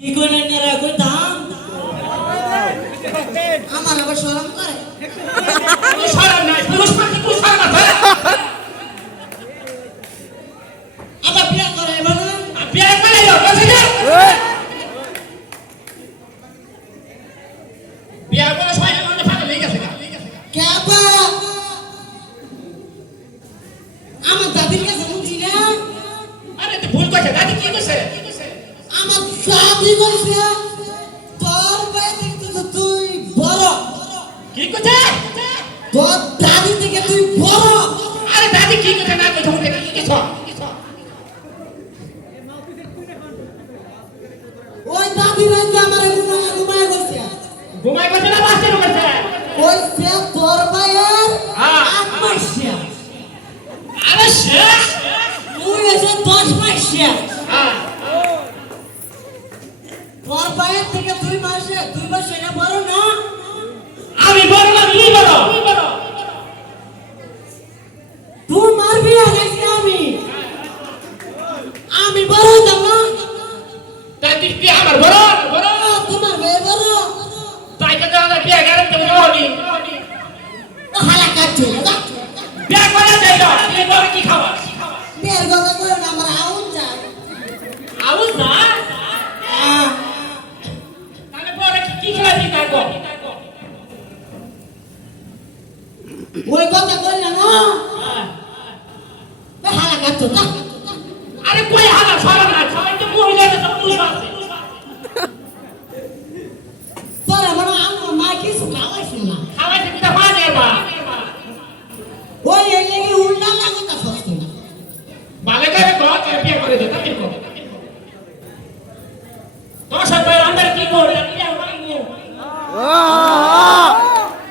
কি কইলেন না কইতাম আমার আবার শরম করে তুই শরম নাই তুই শরম আছে আবার বিয়া করে বলো বিয়ে করে বসে যা বিয়ে করে সবাই আমাদের ফাটা লেগে গেছে কে আপা আমার দাদির কাছে বুঝি না আরে তুই ভুল করছিস দাদি কি কইছে আমার দাদি কইছে তোর ভাই থেকে তো তুই বড় কি কইছে তোর দাদি থেকে তুই বড় আরে দাদি কি কইছে না কইছে ওকে কি কইছ ওই দাদি রাইতে আমার ঘুমায় গেছে ঘুমাই গেছে না বাসে গেছে ওই সে তোর ভাইয়ের হ্যাঁ। 8 মাসিয়া আরে শেষ তুই এসে 10 মাসিয়া হ্যাঁ তোর ভাইয়ের থেকে 2 মাসে না বড় না আমি বড় না তুই বড় তুই মারবি আগে আমি বড় হইতাম না দাদি কি আমার বড় তোমার ভাই বড় তাই তো দাদা বিয়ে করে তুমি হবি হালা কাটছে বিয়ে করে যাই না তুই বড় কি খাওয়া বের কথা কই না আমার আউন যায় আউজ না তাহলে বড় কি খাওয়াবি তাকো ওই কথা কই না না হালা কাটছে না আরে কই হালা সরম না সবাই তো মহিলাদের সব পুরুষ আছে তোরা বড় আমার মা কিছু খাওয়াইছ না খাওয়াইতে দিতে পারে বা ওই এলেগে উল্টা লাগতা সস্তি ভালো করে কর কে বিয়ে করে দে তাই কর তো সব আমরা কি করে বিয়ে হইনি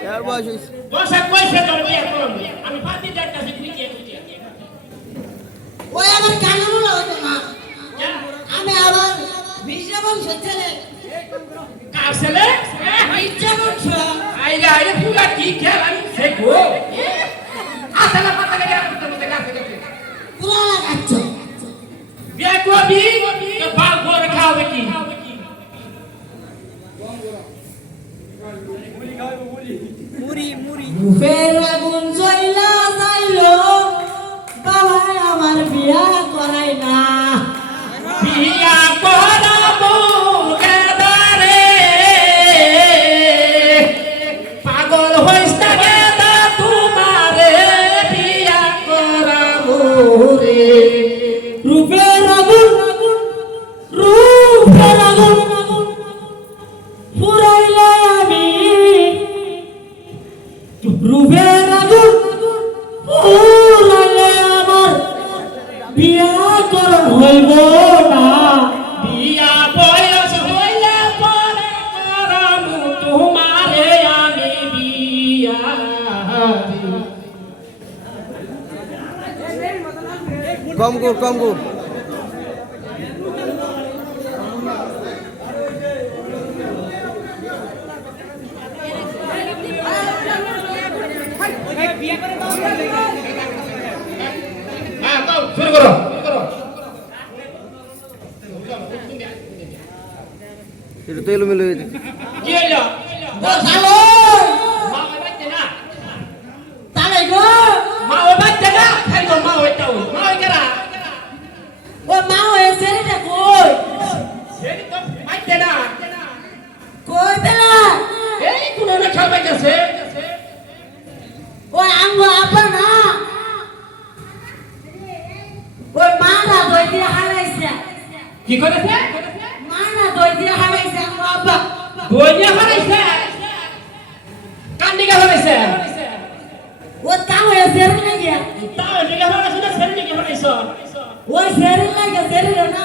यार बस इस বসে কইছে তোর বিয়ে করবি আমি পাতি দেখতাছি তুই কি করছিস ওই আমার কানামলা হইতো না আমি আবার বিশাবন সচলে কার ছেলে বিশাবন আইরে পুরা কি খেল আমি শেখো আসলে পাতা লেগে তোর কাছে গেছে পুরা লাগাচ্ছ বিয়ে করবি তো বাল করে খাওয়াবে কি ফের আগুন জ্বলা যাইলো বাবা আমার বিয়া করাই না বিয়া করাবো গেদারে পাগল হইস না গেদা তোমারে বিয়া করাবো রে রূপের আগুন ফুরাইলে আমি রূপের আগুন ফুরাইলে আমার বিয়া করণ হইব না বিয়া বয়স হইলে পরে করাবো তোমারে আমি বিয়া कम को হ্যাঁ দাও শুরু করো এটা তো এলোমেলো হয়ে কি হইলো হ্যালো মা ওই বাচ্চা না তালে গো মা ওই বাচ্চা না খালি তো মা ওইটাও মা ওই কেরা ও মা হয়েছে রে কই সেটি তো বাচ্চা না কই পেলা এই কোন না খাবে গেছে ওই আঙ্গ আপা না ওই মারা দই দিয়ে হারাইছে কি করেছে মারা দই দিয়ে হারাইছে আঙ্গ আপা দইয়া হারাইছে কান্দি গেল হারাইছে ও তাও এসের লাগিয়া তাও দিকে হারাইছে না সেটি দিকে হারাইছে ওই সেরের লাগিয়া সেরের না